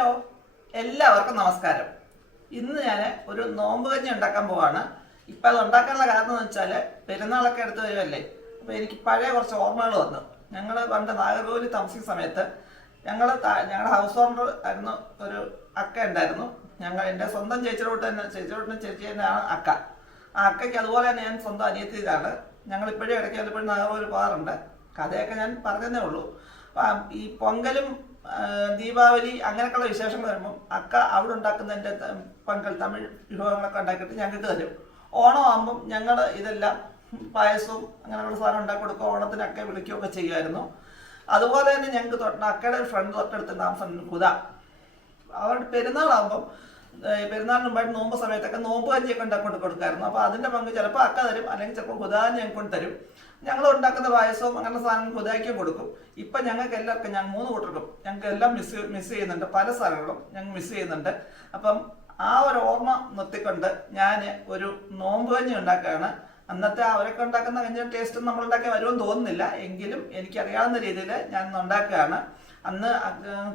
Hello, എല്ലാവർക്കും നമസ്കാരം. ഇന്ന് ഞാൻ ഒരു നോമ്പ് കഞ്ഞി ഉണ്ടാക്കാൻ പോവാണ്. ഇപ്പം അത് ഉണ്ടാക്കാനുള്ള കാരണം എന്ന് വെച്ചാൽ പെരുന്നാളൊക്കെ അടുത്ത് വരുമല്ലേ. അപ്പോൾ എനിക്ക് പഴയ കുറച്ച് ഓർമ്മകൾ വന്നു. ഞങ്ങൾ പണ്ട് നാഗർകോവിലിൽ താമസിക്കുന്ന സമയത്ത് ഞങ്ങളുടെ ഹൗസ് ഓണർ ആയിരുന്നു ഒരു അക്ക ഉണ്ടായിരുന്നു. എൻ്റെ സ്വന്തം ചേച്ചിയോട്ടും ചേച്ചി തന്നെയാണ് അക്ക. ആ അക്കയ്ക്ക് അതുപോലെ തന്നെ ഞാൻ സ്വന്തം അനിയത്തിയിലാണ്. ഞങ്ങളിപ്പോഴും ഇടയ്ക്ക് വല്ലപ്പോഴും നാഗർകോവിൽ പോകാറുണ്ട്. കഥയൊക്കെ ഞാൻ പറഞ്ഞതേ ഉള്ളൂ. ഈ പൊങ്കലും ദീപാവലി അങ്ങനെയൊക്കെയുള്ള വിശേഷങ്ങൾ വരുമ്പം അക്ക അവിടെ ഉണ്ടാക്കുന്നതിൻ്റെ പൊങ്കൽ തമിഴ് വിഭവങ്ങളൊക്കെ ഉണ്ടാക്കിയിട്ട് ഞങ്ങൾക്ക് തരും. ഓണം ആകുമ്പം ഞങ്ങൾ ഇതെല്ലാം പായസവും അങ്ങനെയുള്ള സാധനം ഉണ്ടാക്കി കൊടുക്കുക, ഓണത്തിനൊക്കെ വിളിക്കുകയൊക്കെ ചെയ്യുമായിരുന്നു. അതുപോലെ തന്നെ ഞങ്ങൾക്ക് അക്കയുടെ ഒരു ഫ്രണ്ട് തൊട്ടടുത്ത് താമസം കുത. അവരുടെ പെരുന്നാളാകുമ്പം പെരുന്നാളിന് മുമ്പായിട്ട് നോമ്പ് സമയത്തൊക്കെ നോമ്പ് കഞ്ഞിയൊക്കെ ഉണ്ടാക്കി കൊടുക്കായിരുന്നു. അപ്പോൾ അതിൻ്റെ പങ്ക് ചിലപ്പോൾ അക്ക തരും, അല്ലെങ്കിൽ ചിലപ്പോൾ കുതാൻ ഞങ്ങൾക്ക് കൊണ്ട് തരും. ഞങ്ങൾ ഉണ്ടാക്കുന്ന പായസവും അങ്ങനെ സാധനങ്ങൾ കുതായ്ക്കും കൊടുക്കും. ഇപ്പം ഞങ്ങൾക്ക് എല്ലാവർക്കും, ഞാൻ 3 കൂട്ടർക്കും ഞങ്ങൾക്ക് എല്ലാം മിസ് ചെയ്യുന്നുണ്ട്. പല സാധനങ്ങളും ഞങ്ങൾ മിസ് ചെയ്യുന്നുണ്ട്. അപ്പം ആ ഒരു ഓർമ്മ നിർത്തിക്കൊണ്ട് ഞാൻ ഒരു നോമ്പ് കഞ്ഞി ഉണ്ടാക്കുകയാണ്. അന്നത്തെ അവരൊക്കെ ഉണ്ടാക്കുന്ന കഞ്ഞിയുടെ ടേസ്റ്റ് നമ്മൾ ഉണ്ടാക്കിയാൽ വരുമെന്ന് തോന്നുന്നില്ല, എങ്കിലും എനിക്കറിയാവുന്ന രീതിയിൽ ഞാൻ ഉണ്ടാക്കുകയാണ്. അന്ന്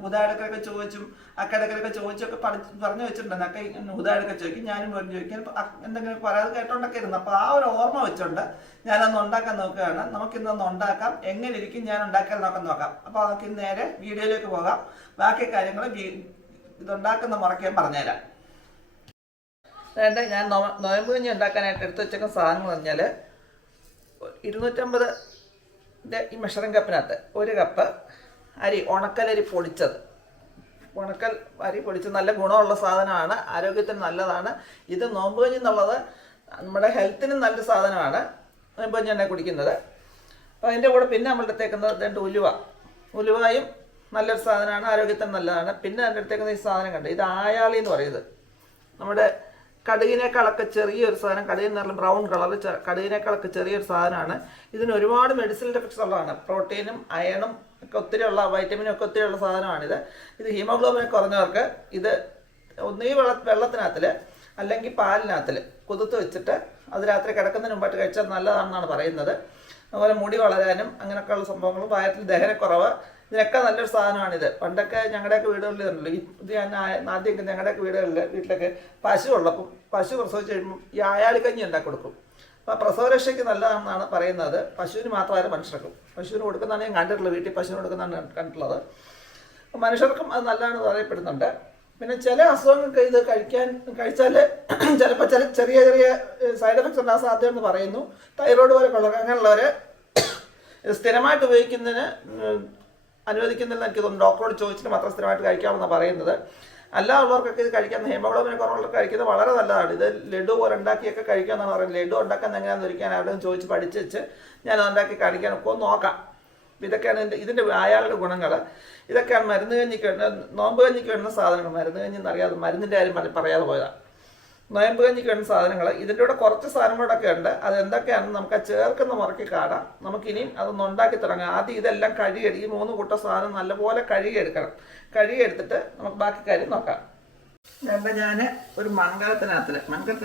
ഹുദായിടക്കൊക്കെ ചോദിച്ചും അക്കടക്കൊക്കെ ചോദിച്ചൊക്കെ പറഞ്ഞു വെച്ചിട്ടുണ്ട്. അക്ക ഹുദായിടൊക്കെ ചോദിക്കും, ഞാനും പറഞ്ഞു ചോദിക്കാൻ എന്തെങ്കിലും പറയാതെ കേട്ടോണ്ടൊക്കെ ഇരുന്നു. അപ്പോൾ ആ ഒരു ഓർമ്മ വെച്ചുകൊണ്ട് ഞാനന്ന് ഉണ്ടാക്കാൻ നോക്കുകയാണ്. നമുക്കിന്നൊന്ന് ഉണ്ടാക്കാം. എങ്ങനെ ഇരിക്കും ഞാൻ ഉണ്ടാക്കാൻ നോക്കാം. അപ്പോൾ നമുക്ക് നേരെ വീഡിയോയിലേക്ക് പോകാം. ബാക്കി കാര്യങ്ങൾ ഇതുണ്ടാക്കുന്ന മുറയ്ക്ക് ഞാൻ പറഞ്ഞുതരാം. വേണ്ട, ഞാൻ നോയമ്പ് കഞ്ഞി ഉണ്ടാക്കാനായിട്ട് എടുത്ത് വെച്ചേക്കുന്ന സാധനങ്ങൾ പറഞ്ഞാൽ 250 ഈ മെഷറിംഗ് കപ്പിനകത്ത് 1 കപ്പ് അരി, ഉണക്കലരി പൊടിച്ചത്. ഉണക്കൽ അരി പൊടിച്ചത് നല്ല ഗുണമുള്ള സാധനമാണ്, ആരോഗ്യത്തിന് നല്ലതാണ്. ഇത് നോമ്പ് കഞ്ഞി എന്നുള്ളത് നമ്മുടെ ഹെൽത്തിനും നല്ലൊരു സാധനമാണ്. നോമ്പ് കഞ്ഞി ഉണ്ടാക്കി കുടിക്കുന്നത്. അപ്പോൾ അതിൻ്റെ കൂടെ പിന്നെ നമ്മൾ എടുത്തേക്കുന്നത് 2 ഉലുവയും നല്ലൊരു സാധനമാണ്, ആരോഗ്യത്തിന് നല്ലതാണ്. പിന്നെ അതിൻ്റെ അടുത്തേക്കുന്ന ഈ സാധനം കണ്ട്, ഇത് ആയാളി എന്ന് പറയുന്നത്. നമ്മുടെ കടുകിനേക്കാളൊക്കെ ചെറിയൊരു സാധനം, കടുകിന് നല്ല ബ്രൗൺ കളർ, കടുകിനേക്കാളൊക്കെ ചെറിയൊരു സാധനമാണ്. ഇതിന് ഒരുപാട് മെഡിസിനൽ എഫക്ട്സ് ഉള്ളതാണ്. പ്രോട്ടീനും അയണും ഒക്കെ ഒത്തിരിയുള്ള, വൈറ്റമിനും ഒക്കെ ഒത്തിരിയുള്ള സാധനമാണിത്. ഇത് ഹീമോഗ്ലോബിനെ കുറഞ്ഞവർക്ക് ഇത് ഒന്നീ വെള്ളത്തിനകത്തിൽ അല്ലെങ്കിൽ പാലിനകത്തിൽ കുതിർത്ത് വെച്ചിട്ട് അത് രാത്രി കിടക്കുന്നതിന് മുമ്പായിട്ട് കഴിച്ചാൽ നല്ലതാണെന്നാണ് പറയുന്നത്. അതുപോലെ മുടി വളരാനും അങ്ങനെയൊക്കെയുള്ള സംഭവങ്ങളും, വയറ്റിൽ ദഹനക്കുറവ്, ഇതിനൊക്കെ നല്ലൊരു സാധനമാണിത്. പണ്ടൊക്കെ ഞങ്ങളുടെയൊക്കെ വീടുകളിൽ ഉണ്ടല്ലോ, ഇത് ഞാൻ ആദ്യമൊക്കെ ഞങ്ങളുടെയൊക്കെ വീട്ടിലൊക്കെ പശു ഉള്ളപ്പം പശു പ്രസവിച്ച് കഴിയുമ്പോൾ ഈ ആയാളിക്കഞ്ഞി ഉണ്ടാക്കി കൊടുക്കും. അപ്പോൾ പ്രസവരക്ഷയ്ക്ക് നല്ലതാണെന്നാണ് പറയുന്നത്. പശുവിന് മാത്രമല്ല മനുഷ്യർക്കും. പശുവിന് കൊടുക്കുന്നതാണ് ഞാൻ കണ്ടിട്ടുള്ളത്, വീട്ടിൽ പശുവിന് കൊടുക്കുന്നതാണ് കണ്ടിട്ടുള്ളത്. അപ്പോൾ മനുഷ്യർക്കും അത് നല്ലതാണെന്ന് പറയപ്പെടുന്നുണ്ട്. പിന്നെ ചില അസുഖങ്ങൾക്ക് ഇത് കഴിച്ചാൽ ചിലപ്പോൾ ചെറിയ സൈഡ് എഫക്ട്സ് ഉണ്ടാകാൻ സാധ്യതയെന്ന് പറയുന്നു. തൈറോയ്ഡ് പോലെയൊക്കെ ഉള്ളവർ, അങ്ങനെയുള്ളവർ സ്ഥിരമായിട്ട് ഉപയോഗിക്കുന്നതിന് അനുവദിക്കുന്നില്ല. എനിക്ക് തോന്നുന്നു ഡോക്ടറോട് ചോദിച്ചിട്ട് മാത്രം സ്ഥിരമായിട്ട് കഴിക്കാമെന്നാണ് പറയുന്നത്. അല്ലാത്തവർക്കൊക്കെ ഇത് കഴിക്കാൻ, ഹീമോഗ്ലോബിനെ കുറവുള്ളവർക്ക് കഴിക്കുന്നത് വളരെ നല്ലതാണ്. ഇത് ലഡു പോലെ ഉണ്ടാക്കിയൊക്കെ കഴിക്കാമെന്നാണ് പറയുന്നത്. ലഡു ഉണ്ടാക്കാൻ എങ്ങനെയാണെന്ന് ഒരിക്കാൻ ആരുടെയും ചോദിച്ച് പഠിച്ച് വെച്ച് ഞാൻ ഉണ്ടാക്കി കാണിക്കാനൊക്കെ ഒന്ന് നോക്കാം. ഇതൊക്കെയാണ് ഇതിൻ്റെ അയാളുടെ ഗുണങ്ങൾ. ഇതൊക്കെയാണ് മരുന്ന് കഞ്ഞിക്ക് നോമ്പ് കഞ്ഞിക്ക് വേണ്ടുന്ന സാധനങ്ങൾ. മരുന്ന് കഞ്ഞി എന്നറിയാതെ മരുന്നിൻ്റെ കാര്യം പറയാതെ പോയതാണ്. നോയമ്പ് കഞ്ഞിക്ക് വേണ്ട സാധനങ്ങൾ. ഇതിൻ്റെ കൂടെ കുറച്ച് സാധനങ്ങളൊക്കെ ഉണ്ട്. അതെന്തൊക്കെയാണെന്ന് നമുക്ക് ചേർക്കുന്ന മുറയ്ക്ക് കാണാം. നമുക്കിനിയും അതൊന്ന് ഉണ്ടാക്കി തുടങ്ങാം. ആദ്യം ഇതെല്ലാം കഴുകിയെടുക്കും. ഈ 3 കൂട്ട സാധനം നല്ലപോലെ കഴുകിയെടുക്കണം. കഴുകിയെടുത്തിട്ട് നമുക്ക് ബാക്കി കാര്യം നോക്കാം. ഞാൻ ഒരു മൺകലത്തിൽ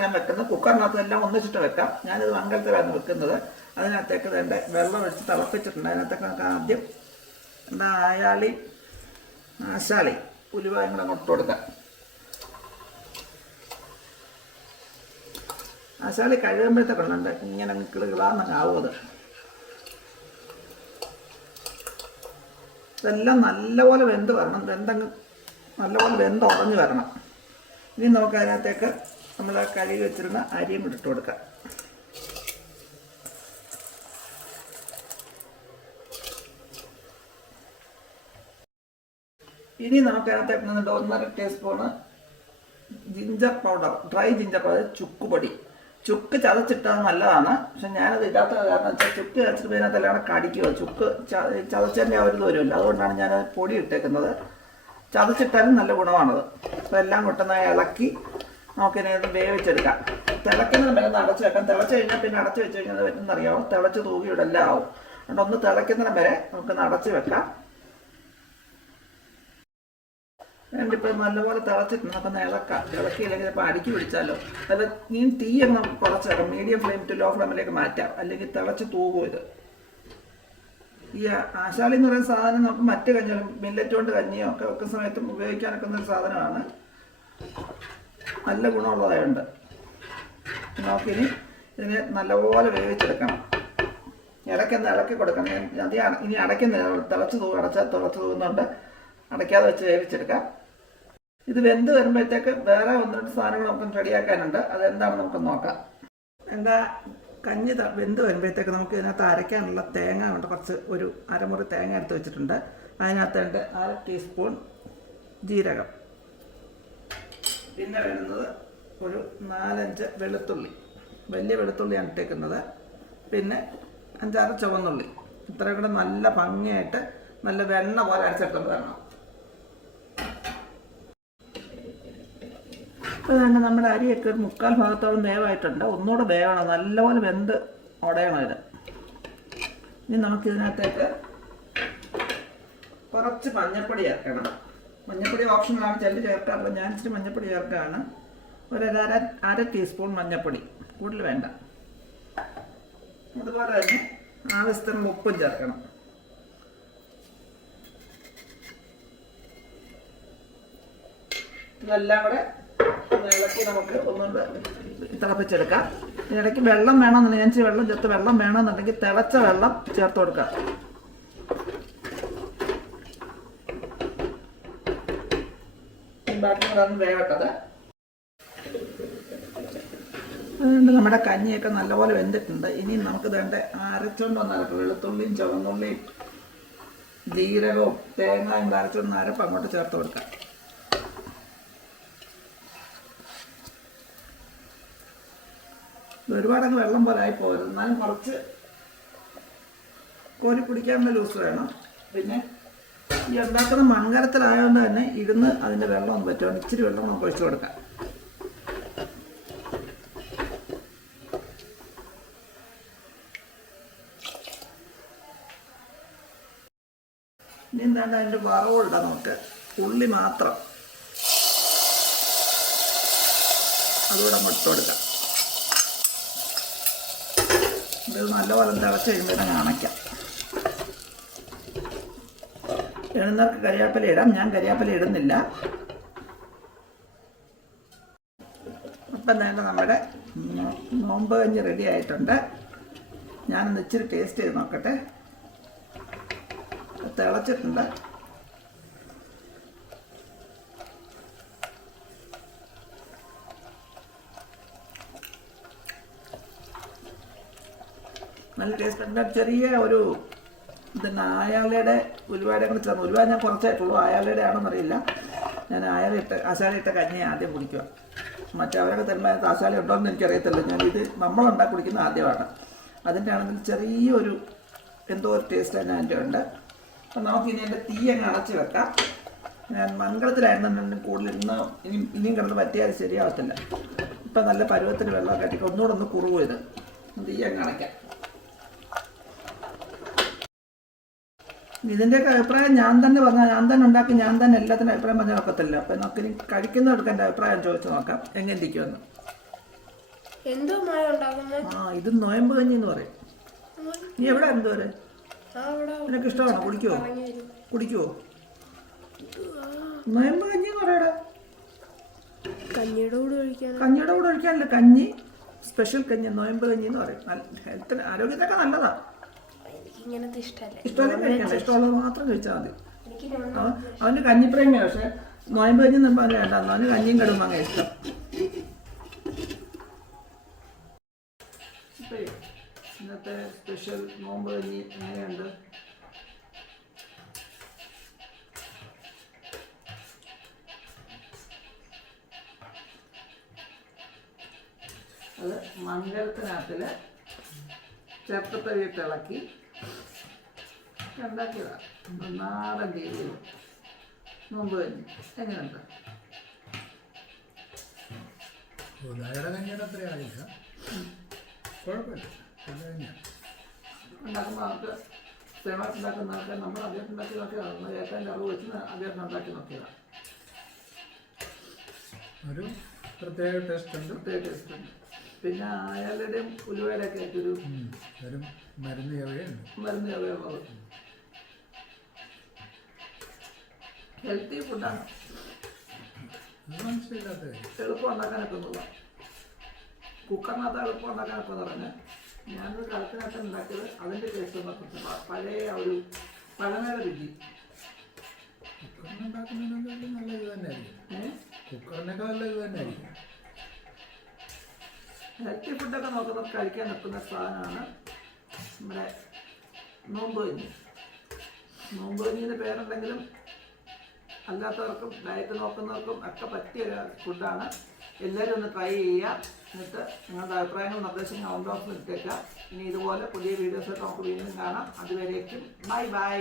ഞാൻ വെക്കുന്നത്, കുക്കറിനകത്ത് എല്ലാം ഒന്നിച്ചിട്ട് വെക്കാം. ഞാനിത് മൺകലത്തിലാണ് വെക്കുന്നത്. അതിനകത്തേക്ക് വേണ്ട വെള്ളം ഒഴിച്ച് തിളപ്പിച്ചിട്ടുണ്ട്. അതിനകത്തേക്ക് നമുക്ക് ആദ്യം ആയാളി, ആശാളി, ഉലുവ കൂടെ അങ്ങോട്ട് കൊടുക്കാം. ആശാളി കഴുകുമ്പോഴത്തേക്കുണ്ട് ഇങ്ങനെ കിളുകിളാന്നങ്ങ് ആവും. ഇതെല്ലാം നല്ലപോലെ വെന്ത് വരണം. നല്ലപോലെ വെന്ത് ഉടഞ്ഞ് വരണം. ഇനി നമുക്ക് അതിനകത്തേക്ക് നമ്മൾ കഴുകി വെച്ചിരുന്ന അരിയും ഇട്ട് കൊടുക്കാം. ഇനി നമുക്ക് അതിനകത്തേക്ക് 1.5 teaspoon ginger powder, dry ginger powder, ചുക്കുപൊടി. ചുക്ക് ചതച്ചിട്ടത് നല്ലതാണ്. പക്ഷെ ഞാനത് ഇടാത്ത കാരണം വെച്ചാൽ ചുക്ക് ചതച്ചിട്ട് ഇതിനകത്തെല്ലാം കടിക്കുക. ചുക്ക് ചതച്ചതിൻ്റെ ആ ഒരു ഇത് വരുമല്ലോ, അതുകൊണ്ടാണ് ഞാൻ പൊടി ഇട്ടേക്കുന്നത്. ചതച്ചിട്ടാലും നല്ല ഗുണമാണത്. അപ്പോൾ എല്ലാം കൊട്ടുന്ന ഇളക്കി നമുക്കിനെ വേവിച്ചെടുക്കാം. തിളയ്ക്കുന്നതിന് മേലെ അടച്ച് വെക്കാം. തിളച്ച് കഴിഞ്ഞാൽ പിന്നെ അടച്ച് വെച്ച് കഴിഞ്ഞാൽ പറ്റുന്നറിയാവും, തിളച്ച് തൂകിയുടെ എല്ലാം ആവും. അതുകൊണ്ട് ഒന്ന് തിളയ്ക്കുന്നതിന് വരെ നമുക്കൊന്ന് അടച്ച് വെക്കാം. രണ്ടിപ്പോൾ നല്ലപോലെ തിളച്ചിട്ട് നമുക്കൊന്ന് ഇളക്കിയില്ലെങ്കിൽ ഇപ്പോൾ അടുക്കി പിടിച്ചാലോ. അത് തീയൊക്കെ നമുക്ക് കുറച്ചേക്കാം. മീഡിയം ഫ്ലെയിം ടു ലോ ഫ്ലെയിമിലേക്ക് മാറ്റാം, അല്ലെങ്കിൽ തിളച്ച് തൂകും ഇത്. ഈ ആശാളി എന്ന് പറയുന്ന സാധനം നമുക്ക് മറ്റ് കഞ്ഞികളും മില്ലറ്റ് കൊണ്ട് കഞ്ഞിയോ ഒക്കെ വെക്കുന്ന സമയത്തും ഉപയോഗിക്കാനൊക്കെ ഒരു സാധനമാണ്. നല്ല ഗുണമുള്ളതായുണ്ട്. നമുക്കിനി ഇതിനെ നല്ലപോലെ വേവിച്ചെടുക്കണം. ഇടയ്ക്കൊന്ന് ഇളക്കി കൊടുക്കണം. ഇനി അടയ്ക്കുന്നില്ല, അടച്ചാൽ തിളച്ച് തൂകുന്നുണ്ട്. അടയ്ക്കാതെ വെച്ച് വേവിച്ചെടുക്കാം. ഇത് വെന്ത് വരുമ്പോഴത്തേക്ക് വേറെ ഒന്ന് രണ്ട് സാധനങ്ങൾ നമുക്ക് റെഡിയാക്കാനുണ്ട്. അതെന്താണെന്ന് നമുക്ക് നോക്കാം. എൻ്റെ കഞ്ഞി വെന്ത് വരുമ്പോഴത്തേക്ക് നമുക്ക് ഇതിനകത്ത് അരയ്ക്കാനുള്ള തേങ്ങ ഉണ്ട്. കുറച്ച് ഒരു അരമുറി തേങ്ങ എടുത്ത് വെച്ചിട്ടുണ്ട്. അതിനകത്ത് 1/2 ടീസ്പൂൺ ജീരകം, പിന്നെ വരുന്നത് ഒരു 4-5 വെളുത്തുള്ളി, വലിയ വെളുത്തുള്ളിയാണ് ഇട്ടേക്കുന്നത്. പിന്നെ 5-6 ചുവന്നുള്ളി. ഇത്രയും കൂടെ നല്ല ഭംഗിയായിട്ട് നല്ല വെണ്ണ പോലെ അരച്ചെടുത്തോണ്ട് വരണം. അപ്പോൾ തന്നെ നമ്മുടെ അരിയൊക്കെ ഒരു 3/4 ഭാഗത്തോളം വേവായിട്ടുണ്ട്. ഒന്നുകൂടെ വേവണം, നല്ലപോലെ വെന്ത് ഉടയണം ഇത്. ഇനി നമുക്കിതിനകത്തേക്ക് കുറച്ച് മഞ്ഞൾപ്പൊടി ചേർക്കണം. മഞ്ഞൾപ്പൊടി ഓപ്ഷനിലാണ്, ചിലർ ചേർക്കാറുള്ളത്. ഞാൻ ഇച്ചിരി മഞ്ഞൾപ്പൊടി ചേർക്കുകയാണ്. ഒരു അര ടീസ്പൂൺ മഞ്ഞൾപ്പൊടി, കൂടുതൽ വേണ്ട. അതുപോലെ തന്നെ ആവശ്യത്തിന് ഉപ്പും ചേർക്കണം. ഇതെല്ലാം കൂടെ ഇളക്കി നമുക്ക് ഒന്നുകൂടെ തിളപ്പിച്ചെടുക്കാം. ഇതിനിടയ്ക്ക് വെള്ളം വേണമെന്നുണ്ടെങ്കിൽ ഞാൻ വെള്ളം ചേർത്ത്, വെള്ളം വേണമെന്നുണ്ടെങ്കിൽ തിളച്ച വെള്ളം ചേർത്ത് കൊടുക്കാം. ബാക്കി വേവട്ടത്. അതുകൊണ്ട് നമ്മുടെ കഞ്ഞിയൊക്കെ നല്ലപോലെ വെന്തിട്ടുണ്ട്. ഇനി നമുക്ക് വേണ്ട അരച്ചുകൊണ്ട് വന്നരപ്പ്, വെളുത്തുള്ളിയും ചുവന്നുള്ളിയും ജീരകവും തേങ്ങയും അരച്ചുകൊണ്ട് അരപ്പ് അങ്ങോട്ട് ചേർത്ത് കൊടുക്കാം. ഒരുപാടങ്ങ് വെള്ളം പോലെ ആയി പോകരുത്, എന്നാലും കുറച്ച് കോരി പിടിക്കാനുള്ള ലൂസ് വേണം. പിന്നെ ഈ ഉണ്ടാക്കുന്ന മൺകലത്തിലായതുകൊണ്ട് തന്നെ ഇരുന്ന് അതിൻ്റെ വെള്ളം ഒന്ന് പറ്റുകൊണ്ട് ഇച്ചിരി വെള്ളം നമുക്ക് ഒഴിച്ചു കൊടുക്കാം. ഇനി എന്താണ്ട് അതിൻ്റെ വറവുണ്ടാ നമുക്ക് ഉള്ളി മാത്രം അതുകൂടെ അങ്ങോട്ട് ഇട്ട് കൊടുക്കാം. ഇത് നല്ലപോലെ തിളച്ച് കഴിയുമ്പോൾ തന്നെ അണയ്ക്കാം. ഇടുന്നവർക്ക് കരിവേപ്പില ഇടാം, ഞാൻ കരിവേപ്പില ഇടുന്നില്ല. അപ്പം തന്നെ നമ്മുടെ നോമ്പ് കഞ്ഞി റെഡി ആയിട്ടുണ്ട്. ഞാനൊന്ന് ഇച്ചിരി ടേസ്റ്റ് ചെയ്ത് നോക്കട്ടെ. തിളച്ചിട്ടുണ്ട്. നല്ല ടേസ്റ്റ് ഉണ്ട്. ചെറിയ ഒരു പിന്നെ ആയാലയുടെ ഉലുവയുടെ കൂടെ ചേർന്ന്, ഉലുവ ഞാൻ കുറച്ചായിട്ടുള്ളൂ, ആയാലയുടെ ആണെന്നറിയില്ല. ഞാൻ ആശാല ഇട്ട കഞ്ഞി ആദ്യം കുടിക്കുക. മറ്റവരൊക്കെ തരുമ്പോൾ ആശാല ഉണ്ടോ എന്ന് എനിക്കറിയത്തില്ല. ഞാനിത് നമ്മളുണ്ടാക്കി കുടിക്കുന്ന ആദ്യമാണ്. അതിൻ്റെ ആണെങ്കിൽ ചെറിയൊരു എന്തോ ഒരു ടേസ്റ്റ് തന്നെ അതിൻ്റെ ഉണ്ട്. അപ്പം നമുക്കിനി എൻ്റെ തീ അങ്ങ് അടച്ച് വെക്കാം. ഞാൻ മൺകലത്തിലായിരുന്നുണ്ടെങ്കിൽ കൂടുതൽ ഇനിയും കിടന്ന് പറ്റിയാൽ ശരിയാവത്തില്ല. ഇപ്പം നല്ല പരുവത്തിന് വെള്ളം കട്ടിക്ക് ഒന്നുകൂടെ ഒന്ന് കുറുവും. ഇത് തീ അങ്ങ് അടയ്ക്കാം. ഇതിൻ്റെയൊക്കെ അഭിപ്രായം ഞാൻ തന്നെ പറഞ്ഞാൽ, ഞാൻ തന്നെ ഉണ്ടാക്കി ഞാൻ തന്നെ എല്ലാത്തിനും അഭിപ്രായം പറഞ്ഞാൽ നോക്കത്തില്ല. അപ്പം നമുക്ക് ഇനി കഴിക്കുന്നവർക്ക് എൻ്റെ അഭിപ്രായം ചോദിച്ചു നോക്കാം എങ്ങനെ ഇരിക്കുമെന്ന്. ഇത് നോയമ്പ് കഞ്ഞി എന്ന് പറയും. നീ എവിടെ എന്തോരെ നിനക്ക് ഇഷ്ടമാണോ? കുടിക്കുവോ? നോയമ്പ് കഞ്ഞി എന്ന് പറയടാ. കഞ്ഞിയുടെ കൂടെ ഒഴിക്കാനല്ല, കഞ്ഞി സ്പെഷ്യൽ കഞ്ഞി, നോയമ്പ് കഞ്ഞി എന്ന് പറയും. ഹെൽത്തിന് ആരോഗ്യത്തൊക്കെ നല്ലതാ. ഇഷ്ടമുള്ളത് മാത്രം കഴിച്ചാൽ മതി. അവന് കഞ്ഞിപ്രേമിയാണ്, പക്ഷെ നോയമ്പ് കഞ്ഞി നമ്മൾ അങ്ങനെ വേണ്ട. അവന് കഞ്ഞിയും കടും അങ്ങനെ ഇഷ്ടം. ഇന്നത്തെ സ്പെഷ്യൽ നോമ്പ് കഞ്ഞി എങ്ങനെയുണ്ട്? അത് മൺകലത്തിനകത്തിൽ ചേർത്തപ്പഴിയിട്ട് ഇളക്കി ഉണ്ടാക്കിയതാണ്. നാടൻ രീതിയിൽ നോമ്പ് കഞ്ഞി എങ്ങനെയുണ്ട്? ഉണ്ടാക്കുമ്പോൾ അവർക്ക് സ്ഥിരമായിട്ട് ഉണ്ടാക്കുന്നതൊക്കെ നമ്മൾ അദ്ദേഹം ഉണ്ടാക്കി നോക്കിയതാണ്. ഏറ്റവും അറിവ് വെച്ച് അദ്ദേഹം ഉണ്ടാക്കി നോക്കിയതാണ്. ഒരു പ്രത്യേക ടേസ്റ്റ് ഉണ്ട്. പിന്നെ അയാളുടെയും ഉലുവയുടെയൊക്കെ ആയിട്ടൊരു മരുന്ന് ചവയുള്ളത്. ഹെൽത്തി ഫുഡാണ്, അത് മനസ്സിലാത്ത കാര്യം. എളുപ്പം ഉണ്ടാക്കാനൊക്കെ ഒന്നുമില്ല. കുക്കറിനകത്ത് എളുപ്പം ഉണ്ടാക്കാനൊക്കെ എന്ന് പറഞ്ഞാൽ ഞാനൊരു കലത്തിനകത്ത് ഉണ്ടാക്കിയത് അതിൻ്റെ ടേസ്റ്റ് നോക്കിയിട്ടില്ല. പഴയ ആ ഒരു പഴമയുടെ രുചി. കുക്കറിനുണ്ടാക്കുന്നതിനേക്കാളും നല്ല ഇത് തന്നെ ആയിരിക്കും. കുക്കറിനേക്കാൾ നല്ല ഇത് തന്നെ ആയിരിക്കും. ഹെൽത്തി ഫുഡൊക്കെ നോക്കുന്നവർക്ക് കഴിക്കാൻ നിൽക്കുന്ന സാധനമാണ് നമ്മുടെ നോമ്പ് കഞ്ഞി. നോമ്പ് കഞ്ഞിൻ്റെ പേരുണ്ടെങ്കിലും അല്ലാത്തവർക്കും ഡയറ്റ് നോക്കുന്നവർക്കും ഒക്കെ പറ്റിയ ഒരു ഫുഡാണ്. എല്ലാവരും ഒന്ന് ട്രൈ ചെയ്യുക. എന്നിട്ട് നിങ്ങളുടെ അഭിപ്രായങ്ങളും നിർദ്ദേശങ്ങളും കമന്റ് ബോക്സിൽ ഇട്ടേക്കുക. ഇനി ഇതുപോലെ പുതിയ വീഡിയോസൊക്കെ നമുക്ക് വീണ്ടും കാണാം. അതുവരേക്കും ബൈ ബൈ.